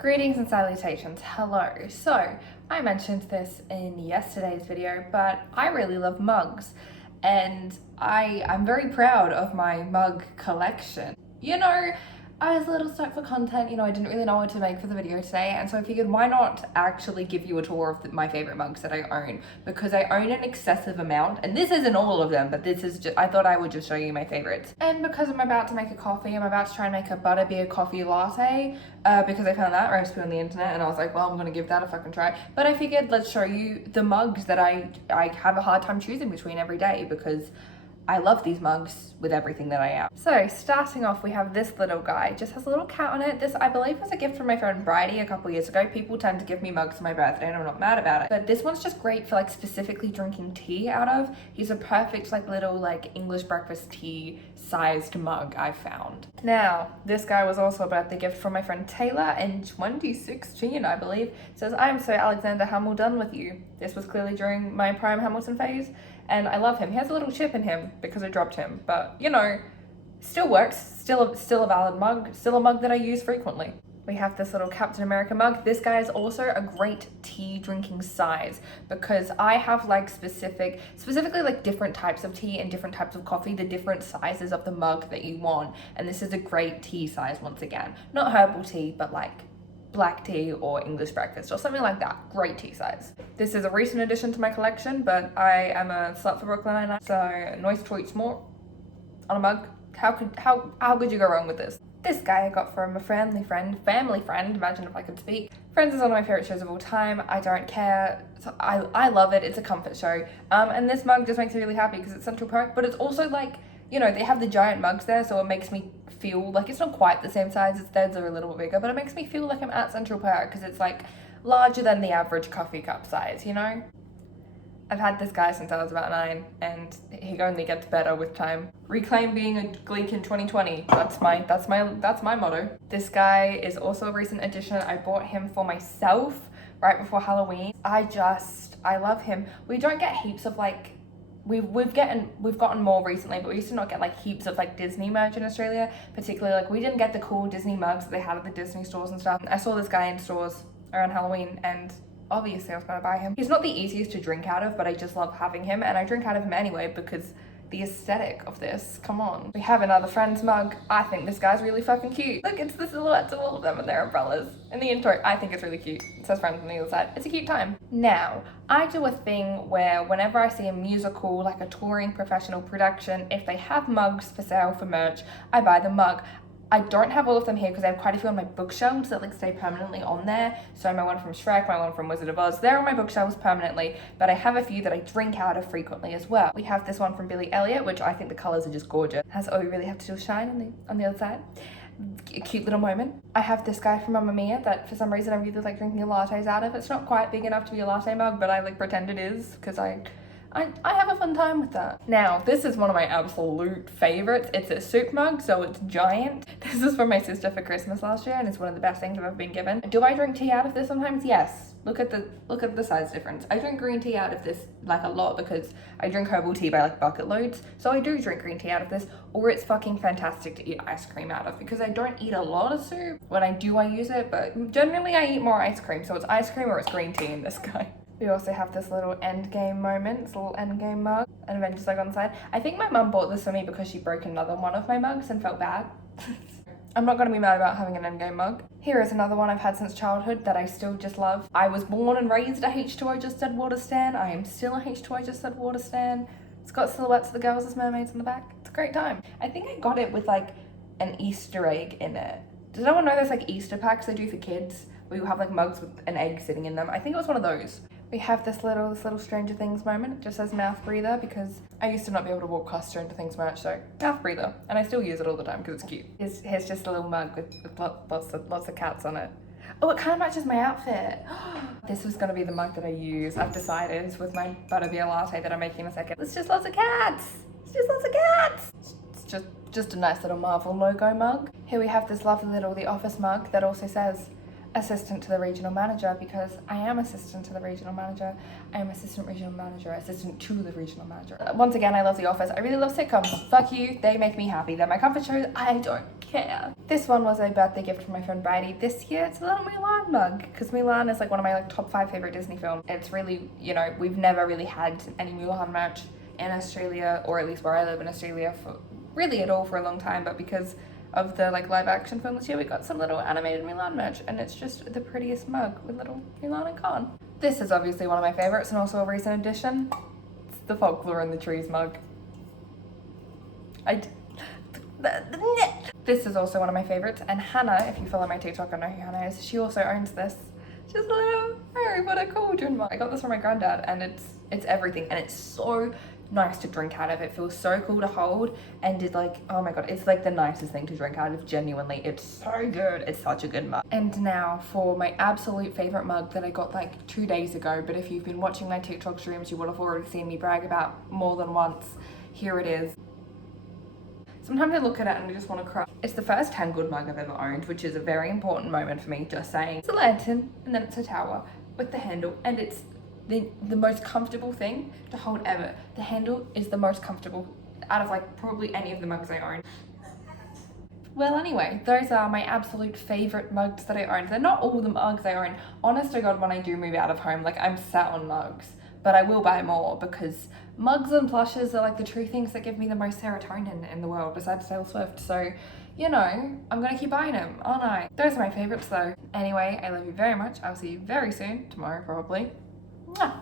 Greetings and salutations, hello. So, I mentioned this in yesterday's video, but I really love mugs and I'm very proud of my mug collection. You know, I was a little stuck for content, I didn't really know what to make for the video today, and so I figured why not actually give you a tour of my favorite mugs that I own, because I own an excessive amount, and this isn't all of them, but this is just, I thought I would just show you my favorites. And because I'm about to make a coffee, I'm about to try and make a butterbeer coffee latte, because I found that recipe on the internet, and I was like, well, I'm gonna give that a fucking try. But I figured let's show you the mugs that I have a hard time choosing between every day, because I love these mugs with everything that I am. So starting off, we have this little guy. It just has a little cat on it. This, I believe, was a gift from my friend Bridie a couple years ago. People tend to give me mugs for my birthday and I'm not mad about it. But this one's just great for specifically drinking tea out of. He's a perfect little English breakfast tea sized mug I found. Now, this guy was also a birthday gift from my friend Taylor in 2016, I believe. It says, "I am so Alexander Hamilton with you." This was clearly during my prime Hamilton phase. And I love him. He has a little chip in him because I dropped him, but still works. Still a valid mug. Still a mug that I use frequently. We have this little Captain America mug. This guy is also a great tea drinking size because I have specifically different types of tea and different types of coffee, the different sizes of the mug that you want. And this is a great tea size once again. Not herbal tea, but black tea or English breakfast or something like that. Great tea size. This is a recent addition to my collection, but I am a slut for Brooklyn Nine-Nine, so nice tweets more on a mug. How could you go wrong with this? This guy I got from a family friend, imagine if I could speak. Friends is one of my favorite shows of all time. I don't care. So I love it. It's a comfort show. And this mug just makes me really happy because it's Central Park, but it's also they have the giant mugs there, so it makes me feel it's not quite the same size as theirs, are a little bit bigger, but it makes me feel like I'm at Central Park because it's larger than the average coffee cup size, I've had this guy since I was about 9 and he only gets better with time. Reclaim being a Gleek in 2020. That's my motto. This guy is also a recent addition. I bought him for myself right before Halloween. I love him. We don't get heaps of we've gotten more recently, but we used to not get heaps of Disney merch in Australia, particularly we didn't get the cool Disney mugs that they had at the Disney stores and stuff. I saw this guy in stores around Halloween and obviously I was gonna buy him. He's not the easiest to drink out of, but I just love having him, and I drink out of him anyway because the aesthetic of this, come on. We have another friend's mug. I think this guy's really fucking cute. Look, it's the silhouettes of all of them and their umbrellas. In the intro, I think it's really cute. It says friends on the other side. It's a cute time. Now, I do a thing where whenever I see a musical, a touring professional production, if they have mugs for sale for merch, I buy the mug. I don't have all of them here because I have quite a few on my bookshelves that stay permanently on there. So my one from Shrek, my one from Wizard of Oz, they're on my bookshelves permanently, but I have a few that I drink out of frequently as well. We have this one from Billy Elliot, which I think the colors are just gorgeous. Has all you really have to do is shine on the other side. A cute little moment. I have this guy from Mamma Mia that for some reason I really like drinking lattes out of. It's not quite big enough to be a latte mug, but I pretend it is because I have a fun time with that. Now, this is one of my absolute favorites. It's a soup mug, so it's giant. This is from my sister for Christmas last year, and it's one of the best things I've ever been given. Do I drink tea out of this sometimes? Yes. Look at the size difference. I drink green tea out of this a lot because I drink herbal tea by bucket loads. So I do drink green tea out of this, or it's fucking fantastic to eat ice cream out of because I don't eat a lot of soup. When I do, I use it, but generally I eat more ice cream. So it's ice cream or it's green tea in this guy. We also have this little endgame moment, this little endgame mug, and Avengers on the side. I think my mum bought this for me because she broke another one of my mugs and felt bad. I'm not gonna be mad about having an endgame mug. Here is another one I've had since childhood that I still just love. I was born and raised a H2O Just Dead water stan. I am still a H2O Just Dead water stan. It's got silhouettes of the girls as mermaids in the back. It's a great time. I think I got it with an Easter egg in it. Does anyone know those Easter packs they do for kids? Where you have mugs with an egg sitting in them? I think it was one of those. We have this little Stranger Things moment. It just says mouth breather because I used to not be able to walk past Stranger Things merch, so mouth breather. And I still use it all the time because it's cute. Here's just a little mug with lots of cats on it. Oh, it kind of matches my outfit. This was gonna be the mug that I use. I've decided it's with my butterbeer latte that I'm making in a second. It's just lots of cats. It's just lots of cats. It's just a nice little Marvel logo mug. Here we have this lovely little The Office mug that also says assistant to the regional manager because I am assistant to the regional manager. I am assistant regional manager, assistant to the regional manager. Once again, I love The Office. I really love sitcoms. Fuck you, they make me happy. They're my comfort shows. I don't care. This one was a birthday gift from my friend Bridie this year. It's a little Mulan mug, because Mulan is like one of my like top 5 favorite Disney films. It's really, you know, we've never really had any Mulan merch in Australia, or at least where I live in Australia, for really at all for a long time, but because of the like live action film this year, we got some little animated Mulan merch, and it's just the prettiest mug with little Mulan and Khan. This is obviously one of my favorites and also a recent addition. It's the Folklore in the Trees mug. This is also one of my favorites, and Hannah, if you follow my TikTok, I know who Hannah is, she also owns this. Just a little Harry Potter cauldron mug. I got this from my granddad, and it's everything, and it's so nice to drink out of. It feels so cool to hold, and it's like, oh my god, it's like the nicest thing to drink out of, genuinely. It's so good. It's such a good mug. And now for my absolute favorite mug that I got like 2 days ago, but if you've been watching my TikTok streams, you would have already seen me brag about more than once. Here it is. Sometimes I look at it and I just want to cry. It's the first Tangled mug I've ever owned, which is a very important moment for me, just saying. It's a lantern, and then it's a tower with the handle, and it's the most comfortable thing to hold ever. The handle is the most comfortable out of like probably any of the mugs I own. Well, anyway, those are my absolute favorite mugs that I own. They're not all the mugs I own. Honest to God, when I do move out of home, like I'm set on mugs, but I will buy more, because mugs and plushes are like the true things that give me the most serotonin in the world besides Taylor Swift. So, you know, I'm gonna keep buying them, aren't I? Those are my favorites though. Anyway, I love you very much. I'll see you very soon, tomorrow probably. Mwah.